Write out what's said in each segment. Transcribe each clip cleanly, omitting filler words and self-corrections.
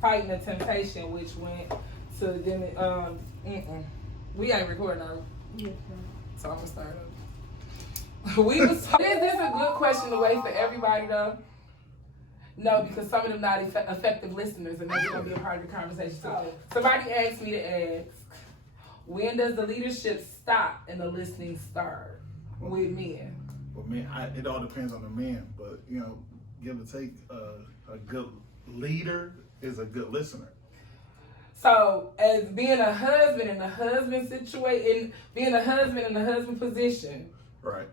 Fighting the Temptation, which went to them. We ain't recording now. Yes, So I'm gonna start up. Is this a good question to wait for everybody though? No, because some of them not effective listeners, and that's gonna be a part of the conversation too. Somebody asked me to ask, when does the leadership stop and the listening start with men? Well, men, it all depends on the man, but give or take, a good leader is a good listener. So, as being a husband in the husband situation, being a husband in the husband position, right?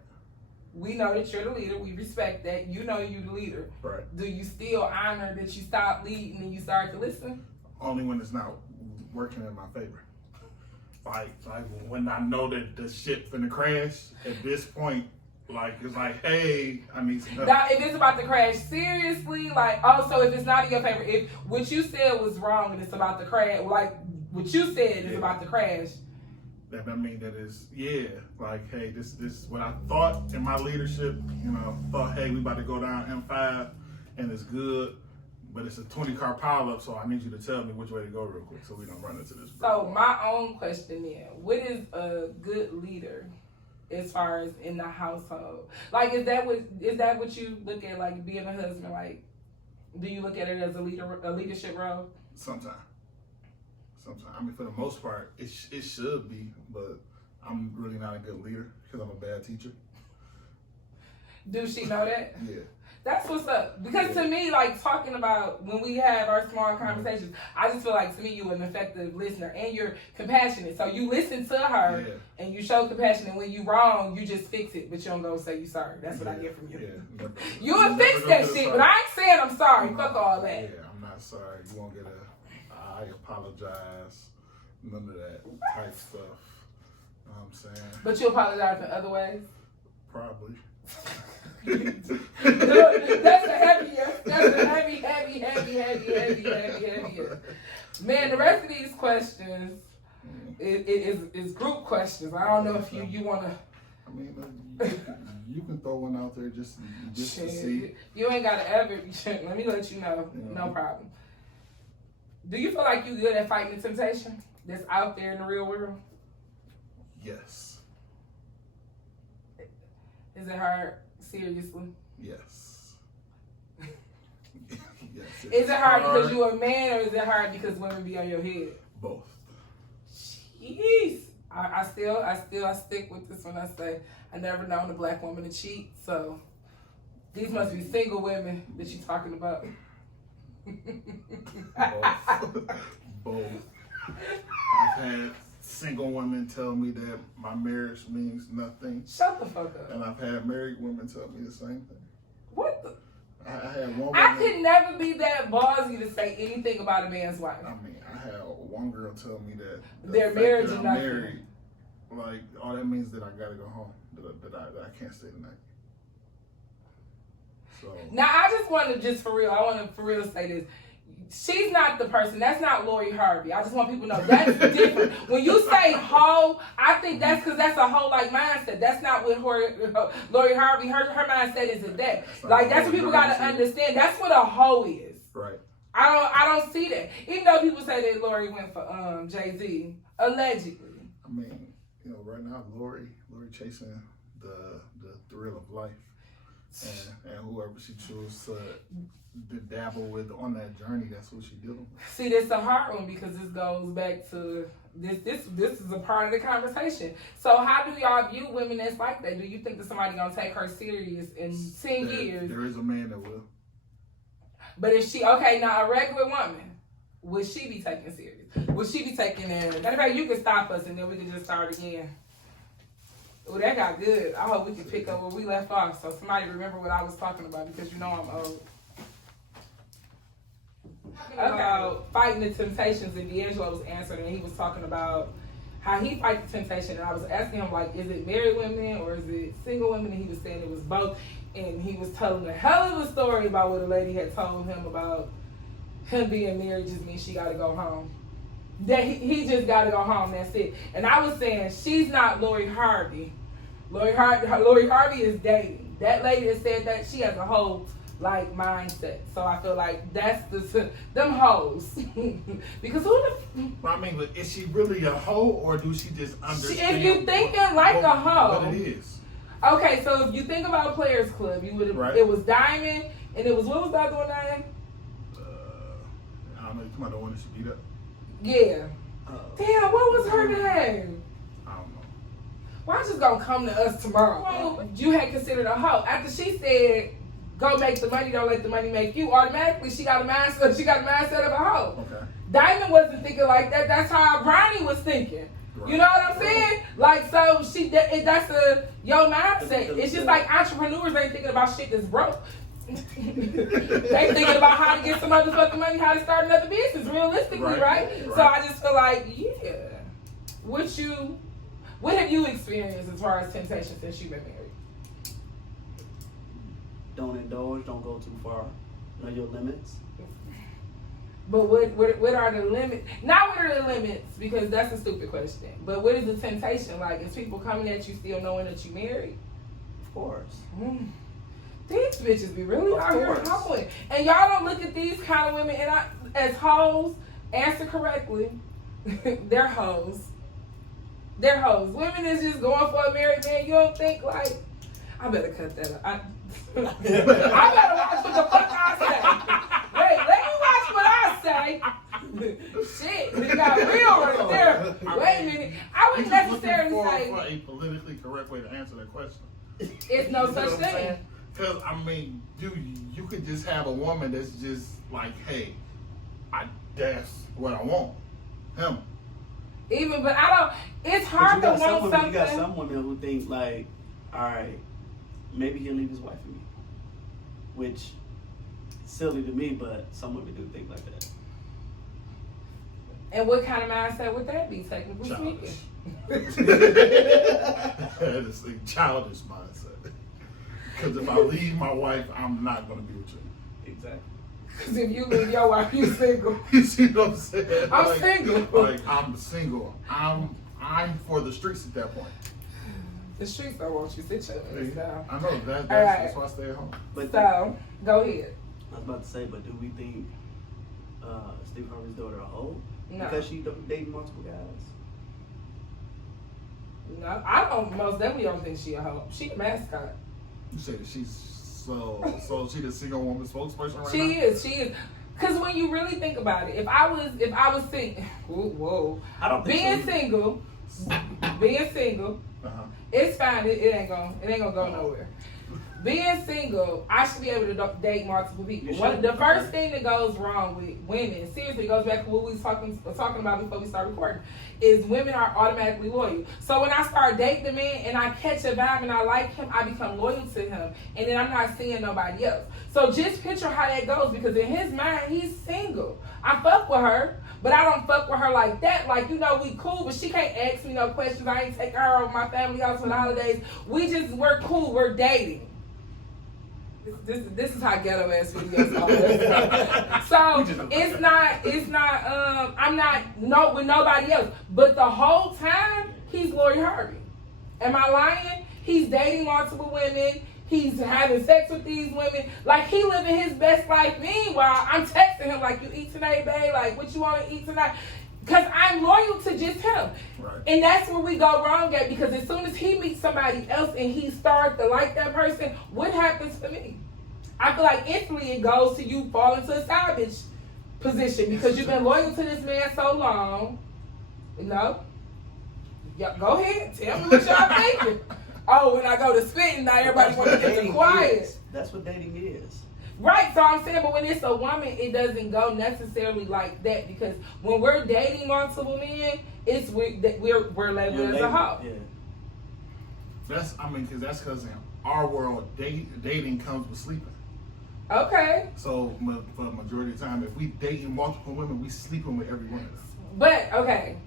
We know that you're the leader. We respect that. You know you're the leader. Right. Do you still honor that you stop leading and you start to listen? Only when it's not working in my favor. Like when I know that the ship finna crash. At this point, it's like, hey, I need some help. Now, if it's about to crash, seriously, also if it's not in your favor, if what you said was wrong and it's about to crash, what you said is about to crash. That mean that is, hey, this is what I thought in my leadership, thought, hey, we about to go down M5 and it's good, but it's a 20-car pileup, so I need you to tell me which way to go real quick so we don't run into this. So my own question then, what is a good leader as far as in the household? Is that what you look at, like being a husband? Do you look at it as a leadership role? Sometimes. I mean, for the most part, it should be, but I'm really not a good leader because I'm a bad teacher. Do she know that? Yeah. That's what's up. Because to me, talking about when we have our small conversations, I just feel like to me you're an effective listener and you're compassionate. So you listen to her and you show compassion, and when you're wrong, you just fix it, but you don't go say you sorry. That's what I get from you. Yeah. You'll fix that shit, but I ain't saying I'm sorry. Fuck all that. Yeah, I'm not sorry. You won't get I apologize, none of that type stuff. You know what I'm saying? But you apologize in other ways? Probably. That's a heavier. That's a heavy. Man, the rest of these questions is group questions. I don't know if you want to. I mean, you can throw one out there just to see. You ain't got to ever. Let me let you know. No problem. Do you feel like you good at fighting the temptation that's out there in the real world? Yes. Is it hard? Seriously? Yes. Yes. Is it hard because you're a man, or is it hard because women be on your head? Both. Jeez. I stick with this when I say I never known a black woman to cheat. So these must be single women that you're talking about. Both. I've had single women tell me that my marriage means nothing. Shut the fuck up. And I've had married women tell me the same thing. What the? I had one woman. I could never be that ballsy to say anything about a man's wife. I mean, I had one girl tell me that their marriage is nothing. Married, all that means that I gotta go home. That I can't stay tonight. So now I just want to I want to for real say this. She's not the person. That's not Lori Harvey. I just want people to know that's different. When you say hoe, I think that's because that's a hoe mindset. That's not what Lori Harvey. Her mindset isn't that. That's what people got to understand. That's what a hoe is. Right. I don't see that. Even though people say that Lori went for Jay-Z allegedly. I mean, right now Lori chasing the thrill of life, and whoever she chooses to dabble with on that journey, that's what she doing. See, this is a hard one because this goes back to this is a part of the conversation. So how do y'all view women that's like that? Do you think that somebody gonna take her serious in 10 years? There is a man that will. But if she now a regular woman, would she be taken serious? Would she be taking in? Matter of fact, you can stop us and then we can just start again. Oh, that got good. I hope we can pick up where we left off so somebody remember what I was talking about, because I'm old. About fighting the temptations, and D'Angelo was answering, and he was talking about how he fights the temptation, and I was asking him, is it married women or is it single women? And he was saying it was both, and he was telling a hell of a story about what a lady had told him about him being married just means she got to go home. That he just got to go home, that's it. And I was saying, she's not Lori Harvey. Lori Harvey is dating. That lady that said that, she has a whole like mindset. So I feel like that's them hoes. Because who the I mean, but is she really a hoe, or do she just understand? if you thinking like a hoe, what it is? Okay, so if you think about Players Club, you would have. Right. It was Diamond, and it was what was the other one name? I don't know. You talking about the one that she beat up? Yeah. Damn, what was her name? I don't know. Why just gonna come to us tomorrow? You had considered a hoe after she said, "Go make the money, don't let the money make you." Automatically, she got a mindset. She got a mindset of a hoe. Okay. Diamond wasn't thinking like that. That's how Bronny was thinking. Right. You know what I'm saying? Like, so that's your mindset. It's just like entrepreneurs ain't thinking about shit that's broke. They thinking about how to get some motherfucking money, how to start another business, realistically, right? So I just feel like, yeah. What have you experienced as far as temptation since you've been married? Don't indulge, don't go too far. Know your limits. But what are the limits? Not what are the limits, because that's a stupid question. But what is the temptation? Like, is people coming at you still knowing that you married? Of course. These bitches be really Of out here course. hoeing. And y'all don't look at these kind of women as hoes. Answer correctly. They're hoes. They're hoes. Women is just going for a married man. You don't think like, I better cut that up. I better watch what the fuck I say. Wait, let me watch what I say. Shit, it got real right there. Wait a minute. I wouldn't necessarily say for a politically correct way to answer that question. it's no such thing. Because, I mean, you could just have a woman that's just like, hey, that's what I want. Him. But I don't, it's But hard you to got some want women, something. you got some women who think like, all right, maybe he'll leave his wife for me, which silly to me, but some women do think like that. And what kind of mindset would that be, technically Childish. speaking? That is a childish mindset. Because if I leave my wife, I'm not going to be with you. Exactly. Because if you leave your wife, you single. You see what I'm saying? I'm single. Like, I'm single. I'm for the streets at that point. The streets don't want you. Sit your ass down. I know that's right. why I stay at home. But So, go ahead. I was about to say, but do we think Steve Harvey's daughter a hoe? No. Because she dating multiple guys. No, I don't. Most definitely don't think she a hoe. She a mascot. You say that she's so she the single woman spokesperson right now? She is. Because when you really think about it, if I was single, whoa, I don't think being so. single, Uh-huh. it's fine. It ain't gonna go nowhere. Being single, I should be able to date multiple people. You should. The first thing that goes wrong with women, seriously, it goes back to what we was talking about before we started recording, is women are automatically loyal. So when I start dating the man and I catch a vibe and I like him, I become loyal to him, and then I'm not seeing nobody else. So just picture how that goes, because in his mind, he's single. I fuck with her, but I don't fuck with her like that. Like, you know, we cool, but she can't ask me no questions. I ain't taking her over my family house for the holidays. We're cool. We're dating. This is how ghetto ass videos are. So it's not I'm not with nobody else. But the whole time he's Lori Harvey. Am I lying? He's dating multiple women. He's having sex with these women. Like, he living his best life. Meanwhile, I'm texting him like, you eat tonight, babe? Like, what you want to eat tonight? Because I'm loyal to just him. Right. And that's where we go wrong at, because as soon as he meets somebody else and he starts to like that person, what happens to me? I feel like instantly it goes to you fall into a side bitch position, because you've been loyal to this man so long. You know? Yeah, go ahead. Tell me what y'all thinking. Oh, when I go to spitting, now everybody want to get too quiet. That's what dating is. Right, so I'm saying, but when it's a woman, it doesn't go necessarily like that, because when we're dating multiple men, it's we're labeled as a hoe. Yeah. That's because in our world, dating comes with sleeping. Okay, So for the majority of the time, if we dating multiple women, we sleeping with every woman. but okay,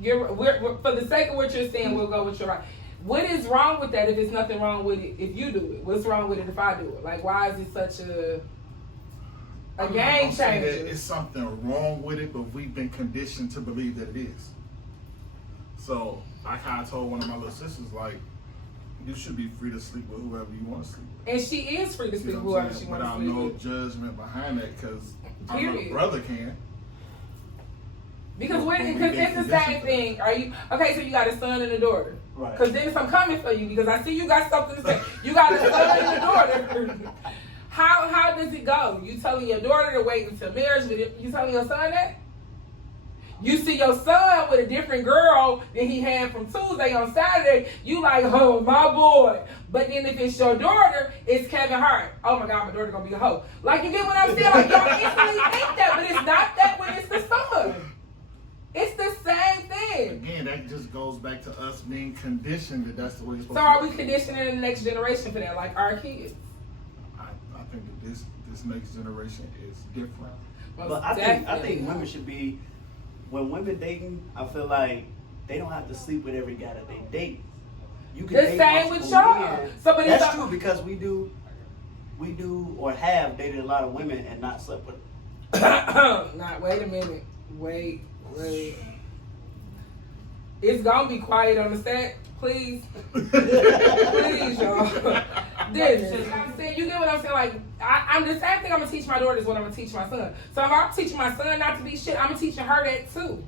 we're for the sake of what you're saying, we'll go with your right. What is wrong with that if there's nothing wrong with it if you do it? What's wrong with it if I do it? Like, why is it such a I'm not game gonna say that changer? it's something wrong with it, but we've been conditioned to believe that it is. So I kind of told one of my little sisters, like, you should be free to sleep with whoever you want to sleep with. And she is free to You sleep know with what whoever I'm she saying? wants to Without sleep no with. judgment behind that, because I know Period. a brother can. Because When we it's get the conditioned same for thing. Are you okay? So you got a son and a daughter. Right. Because then I'm coming for you because I see you got something to say. You got a son and a daughter. How does it go? You telling your daughter to wait until marriage? You telling your son that? You see your son with a different girl than he had from Tuesday on Saturday. You like, oh my boy. But then if it's your daughter, it's Kevin Hart. Oh my God, my daughter gonna be a hoe. Like you get what I'm saying? Like y'all instantly think that, but it's not that when it's the son. It's the same thing. Again, that just goes back to us being conditioned that that's the way it's supposed So to are be. we conditioning the next generation for that, like our kids? I think that this next generation is different. But I think women should be, when women dating, I feel like they don't have to sleep with every guy that they date. You can The date same with multiple y'all. men. So, but it's That's a- true because we do or have dated a lot of women and not slept with them. Not. Wait a minute. Wait. It's gonna be quiet on the set, please. Please, y'all. Dennis, I'm saying, you get what I'm saying? Like, I'm the same thing I'm gonna teach my daughter is what I'm gonna teach my son. So if I'm teaching my son not to be shit, I'm teaching her that too.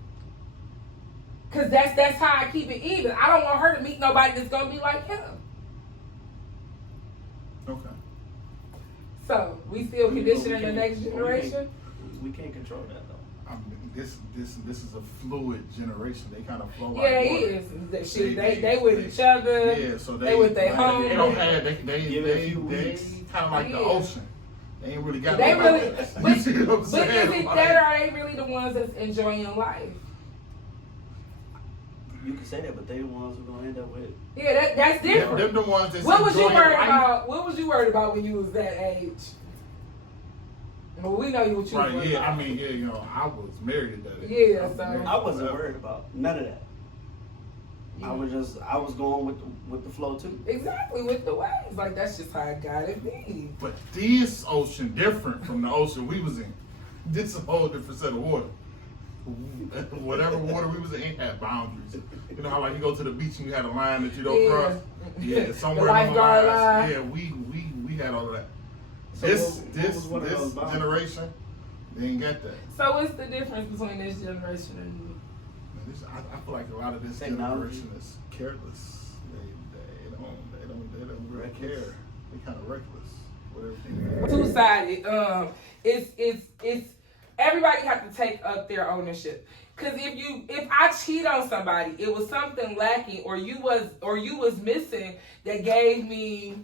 Cause that's how I keep it even. I don't want her to meet nobody that's gonna be like him. Okay. So we still conditioning the next generation. We can't control that though. I mean, this is a fluid generation. They kind of flow Yeah, like it water. is. That shit, they with each other. Yeah, so they with their like, home. They don't have they Give it a few kind weeks. of like the Yeah. ocean. They ain't really got. They no really, balance. but, You see what I'm but saying? is it Like, that or are they really the ones that's enjoying life? You can say that, but they the ones who gonna end up with. Yeah, that's different. They're the ones that's What was you enjoying worried life. about? What was you worried about when you was that age? Well, we know you what you Right, was yeah, about. I mean, yeah, you know, I was married at that age. Yeah, I was so- married I wasn't forever. worried about none of that. I was going with the flow too. Exactly, with the waves. Like, that's just how it gotta be. But this ocean different from the ocean we was in. This is a whole different set of water. Whatever water we was in had boundaries. You know how like you go to the beach and you had a line that you don't Yeah. cross? Yeah, somewhere The along the lifeguard lines. line. Yeah, we had all of that. So what was one of those this boundaries? generation, they ain't got that. So what's the difference between this generation and you? I feel like a lot of this Technology. generation is careless. They don't really care. They kind of reckless with everything. Two-sided. It's everybody have to take up their ownership. Cause if I cheat on somebody, it was something lacking, or you was missing that gave me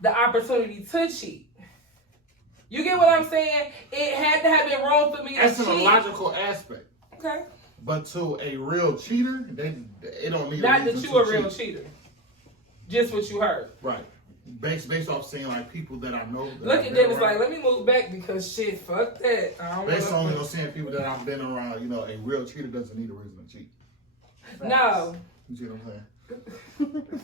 the opportunity to cheat. You get what I'm saying? It had to have been wrong for me to That's cheat. an illogical aspect. Okay. But to a real cheater, they don't need Not a that reason you to a real cheat. cheater. Just what you heard. Right. Based off seeing like people that I know. That Look I've at been them, it's around. like, let me move back because shit, fuck that. I don't Based on wanna- seeing people that I've been around, you know, a real cheater doesn't need a reason to cheat. No. You see what I'm saying?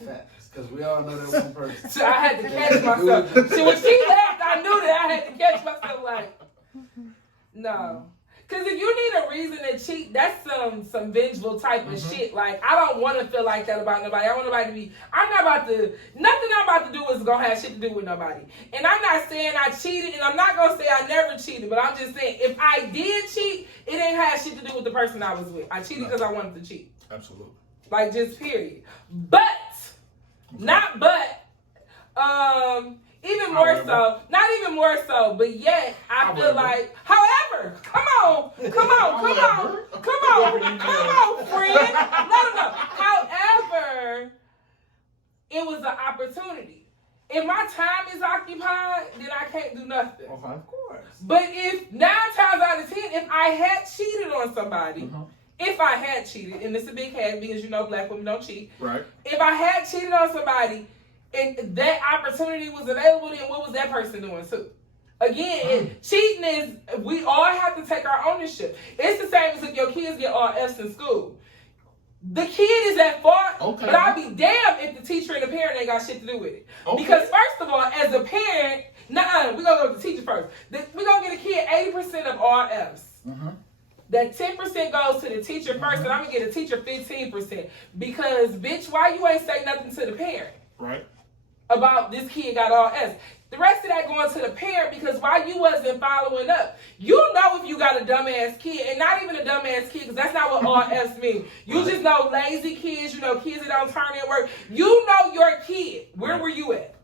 Facts, because we all know that one person. So I had to catch myself. See, when she left, I knew that I had to catch myself like, no. Because if you need a reason to cheat, that's some vengeful type of shit. Like, I don't want to feel like that about nobody. I want nobody to be, nothing I'm about to do is going to have shit to do with nobody. And I'm not saying I cheated, and I'm not going to say I never cheated, but I'm just saying, if I did cheat, it ain't had shit to do with the person I was with. I cheated because I wanted to cheat. Absolutely. Like, just period. But, not but, even more so, not even more so, but yet, I feel However. like, however, come on, friend. No. However, it was an opportunity. If my time is occupied, then I can't do nothing. Okay. Of course. But if 9 times out of 10, if I had cheated on somebody, if I had cheated, and it's a big had because you know black women don't cheat. Right. If I had cheated on somebody and that opportunity was available, then what was that person doing too? Again, cheating is, we all have to take our ownership. It's the same as if your kids get all F's in school. The kid is at fault, Okay. but I'll be damned if the teacher and the parent ain't got shit to do with it. Okay. Because first of all, as a parent, we're going to go with the teacher first. We're going to get a kid 80% of all F's. That 10% goes to the teacher first, and I'm going to get a teacher 15%. Because, bitch, why you ain't say nothing to the parent? Right. about this kid got all S. The rest of that going to the parent, because while you wasn't following up, you know if you got a dumbass kid, and not even a dumbass kid, because that's not what all F's mean. You Right. just know lazy kids, you know kids that don't turn in work. You know your kid. Where Right. were you at?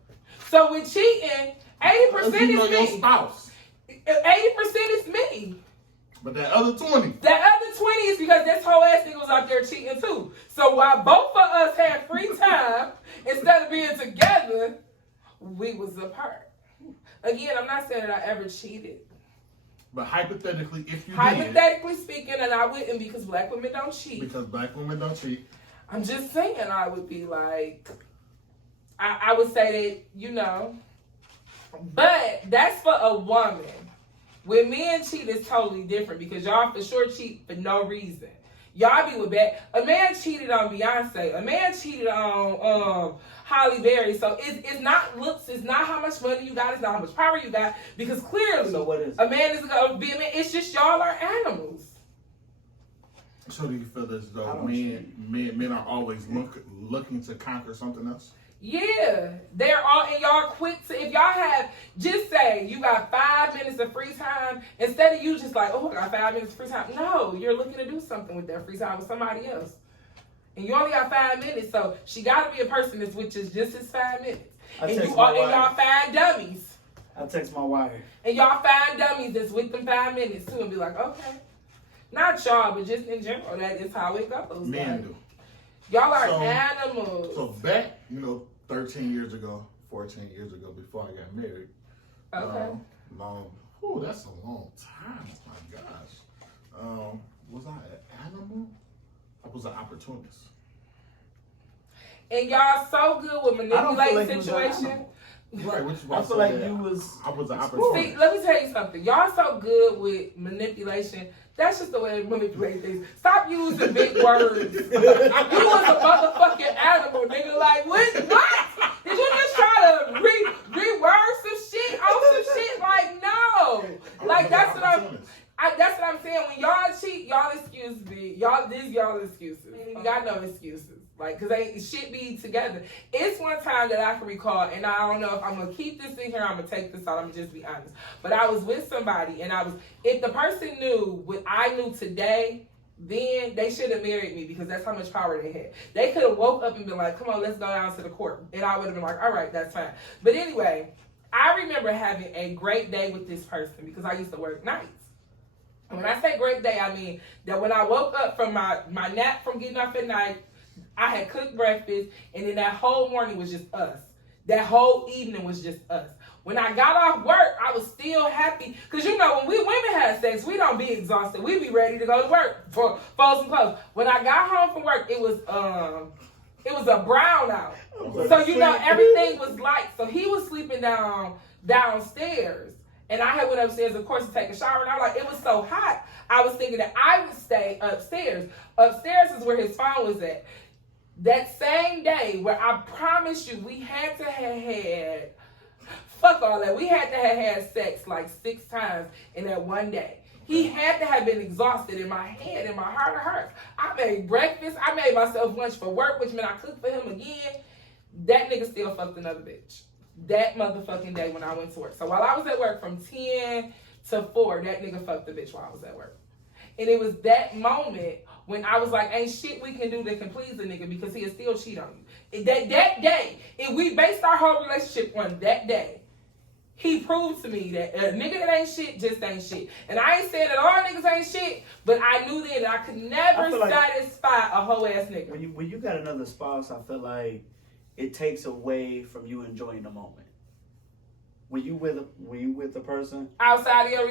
So with cheating, 80% You know is your me. spouse. 80% is me. But that other 20. That other 20 is because this whole ass nigga was out there cheating too. So while both of us had free time, instead of being together, we was apart. Again, I'm not saying that I ever cheated. But hypothetically, if you Hypothetically speaking, and I wouldn't because black women don't cheat. because black women don't cheat. I'm just saying I would be like, I would say that, but that's for a woman. When men cheat, it's totally different because y'all for sure cheat for no reason. Y'all be with bad. A man cheated on Beyonce. A man cheated on Halle Berry. So it's not looks. It's not how much money you got. It's not how much power you got. Because clearly, So what is a man is gonna be a man. It's just y'all are animals. So do you feel as I though don't men are always looking to conquer something else? Yeah, they're all, and y'all quick to, if y'all have, just say you got 5 minutes of free time, instead of you just like, oh, I got 5 minutes of free time. No, you're looking to do something with that free time with somebody else. And you only got 5 minutes, so she got to be a person that's with just his 5 minutes. And y'all find dummies. I text my wife. And y'all find dummies that's with them 5 minutes too and be like, okay. Not y'all, but just in general, that is how it goes. Men do. Y'all are So- animals. So back, 13 years ago, 14 years ago, before I got married. Okay. That's a long time. My gosh. Was I an animal? I was an opportunist. And y'all so good with I don't feel manipulating like you was an situation. animal. Right, which is why I feel like said you that was. I was an See, opportunist. let me tell you something. Y'all so good with manipulation. That's just the way to manipulate things. Stop using big words. You was a motherfucking animal, nigga. Like, what? Did you just try to reword some shit on some shit? Like, no. Like, that's what I'm saying. When y'all cheat, y'all excuse me. Y'all excuses. You got no excuses. Like, cause shit be together. It's one time that I can recall, and I don't know if I'm gonna keep this in here, I'm gonna take this out, I'm gonna just be honest. But I was with somebody, and if the person knew what I knew today, then they should have married me because that's how much power they had. They could have woke up and been like, come on, let's go down to the court. And I would have been like, all right, that's fine. But anyway, I remember having a great day with this person because I used to work nights. And when I say great day, I mean that when I woke up from my nap from getting up at night, I had cooked breakfast, and then that whole morning was just us. That whole evening was just us. When I got off work, I was still happy. Because, when we women have sex, we don't be exhausted. We be ready to go to work for fold some clothes. When I got home from work, it was a brown out. So, everything was light. So, he was sleeping downstairs. And I had went upstairs, of course, to take a shower. And I was like, it was so hot. I was thinking that I would stay upstairs. Upstairs is where his phone was at. That same day where I promise you we had to have had, fuck all that, we had to have had sex like 6 times in that one day. He had to have been exhausted in my head, in my heart of hearts. I made breakfast. I made myself lunch for work, which meant I cooked for him again. That nigga still fucked another bitch. That motherfucking day when I went to work. So while I was at work from 10 to 4, that nigga fucked the bitch while I was at work. And it was that moment when I was like, ain't shit we can do that can please a nigga because he'll still cheat on you. That day, if we based our whole relationship on that day, he proved to me that a nigga that ain't shit just ain't shit. And I ain't saying that all niggas ain't shit, but I knew then that I could never satisfy a whole ass nigga. When you got another spouse, I feel like it takes away from you enjoying the moment. When you with a person Outside of your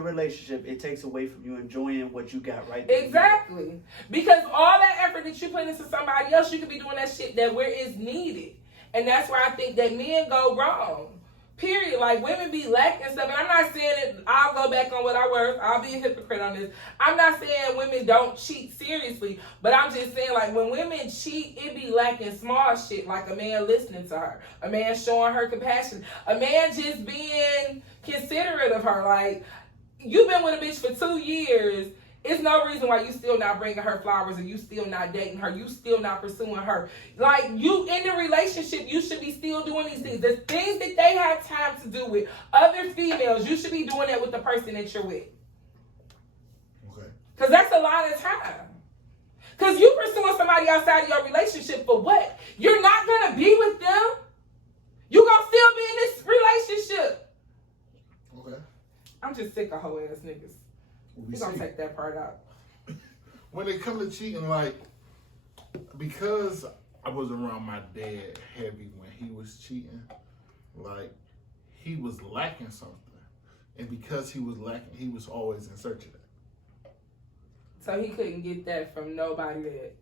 relationship, it takes away from you enjoying what you got right there. Exactly. Because all that effort that you put into somebody else, you could be doing that shit that where it's needed. And that's where I think that men go wrong. Period. Like, women be lacking stuff. And I'm not saying it, I'll go back on what I was. I'll be a hypocrite on this. I'm not saying women don't cheat seriously. But I'm just saying, like, when women cheat, it be lacking small shit. Like a man listening to her. A man showing her compassion. A man just being considerate of her. Like, you've been with a bitch for 2 years. it's no reason why you still not bringing her flowers and you still not dating her. You still not pursuing her. Like, you in the relationship, you should be still doing these things. The things that they have time to do with other females, you should be doing that with the person that you're with. Okay. Because that's a lot of time. Because you pursuing somebody outside of your relationship for what? You're not going to be with them. You're going to still be in this relationship. Okay. I'm just sick of hoe ass niggas. We're going to take that part out. When it comes to cheating, like, because I was around my dad heavy when he was cheating, like, he was lacking something. And because he was lacking, he was always in search of it. So he couldn't get that from nobody that.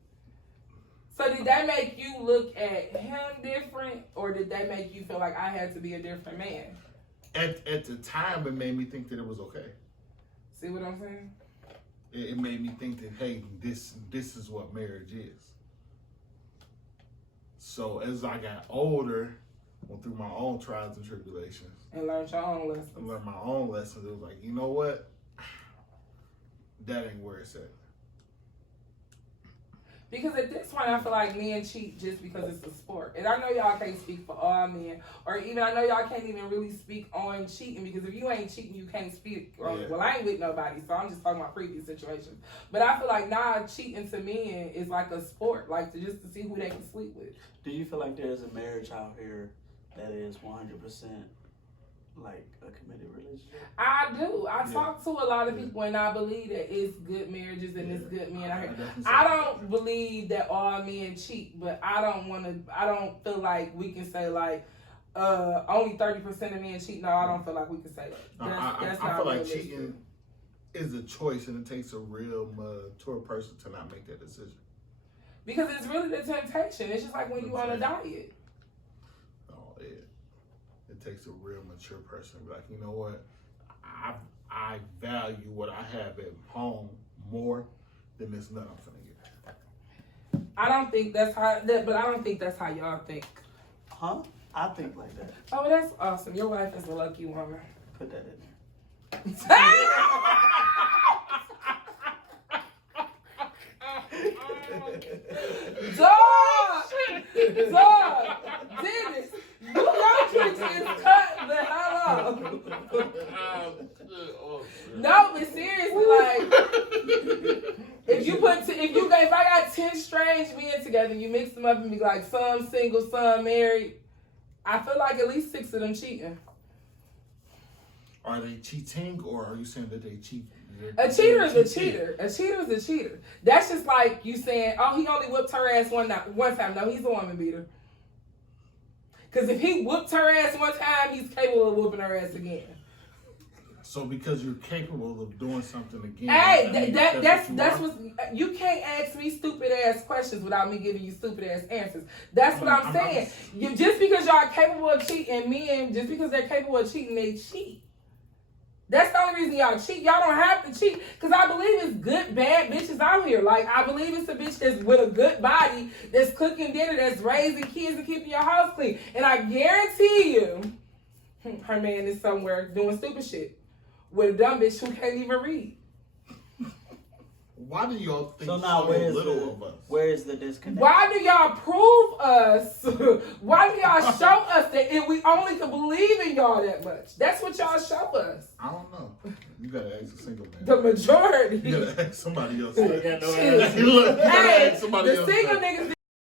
So did that make you look at him different, or did that make you feel like I had to be a different man? At the time, it made me think that it was okay. See what I'm saying? It made me think that, hey, this is what marriage is. So as I got older, went through my own trials and tribulations, And learned your own lessons. and learned my own lessons, it was like, you know what? That ain't where it's at. Because at this point, I feel like men cheat just because it's a sport. And I know y'all can't speak for all men. Or even, I know y'all can't even really speak on cheating. Because if you ain't cheating, you can't speak. Or, Yeah. Well, I ain't with nobody, so I'm just talking about previous situations. But I feel like now cheating to men is like a sport. Like, just to see who they can sleep with. Do you feel like there's a marriage out here that is 100% like a committed relationship? I do. I Yeah. talk to a lot of Yeah. people, and I believe that it's good marriages and it's good men out here. definitely say I that. don't believe that all men cheat, but I don't feel like we can say like only 30% of men cheat. No, I don't feel like we can say that. I not feel like realistic. cheating is a choice, and it takes a real mature person to not make that decision. Because it's really the temptation. It's just like when you on a diet. Oh, it takes a real mature person to be like, you know what? I value what I have at home more than this nut I'm finna get. I don't think that's how. But I don't think that's how y'all think. Huh? I think like that. Oh, that's awesome. Your wife is a lucky woman. Put that in there. Dog! Dennis, your tricks is cut the hell off. No, but seriously, like, if I got 10 strange men together, you mix them up and be like, some single, some married, I feel like at least 6 of them cheating. Are they cheating, or are you saying that they cheat? A cheater is a cheater. A cheater is a cheater. That's just like you saying, oh, he only whipped her ass one time. No, he's a woman beater. Because if he whooped her ass one time, he's capable of whooping her ass again. So because you're capable of doing something again. Hey, that's what what you can't ask me stupid ass questions without me giving you stupid ass answers. That's what I'm saying. You just because y'all are capable of cheating, men, just because they're capable of cheating, they cheat. That's the only reason y'all cheat. Y'all don't have to cheat. Because I believe it's good, bad bitches out here. Like, I believe it's a bitch that's with a good body, that's cooking dinner, that's raising kids and keeping your house clean. And I guarantee you, her man is somewhere doing stupid shit with a dumb bitch who can't even read. Why do y'all think So now so where is little of us? Where is the disconnect? Why do y'all prove us? Why do y'all show us that if we only can believe in y'all that much? That's what y'all show us. I don't know. You gotta ask a single man. The majority. You gotta ask somebody else. Shit. You gotta Hey, ask somebody the else single that. niggas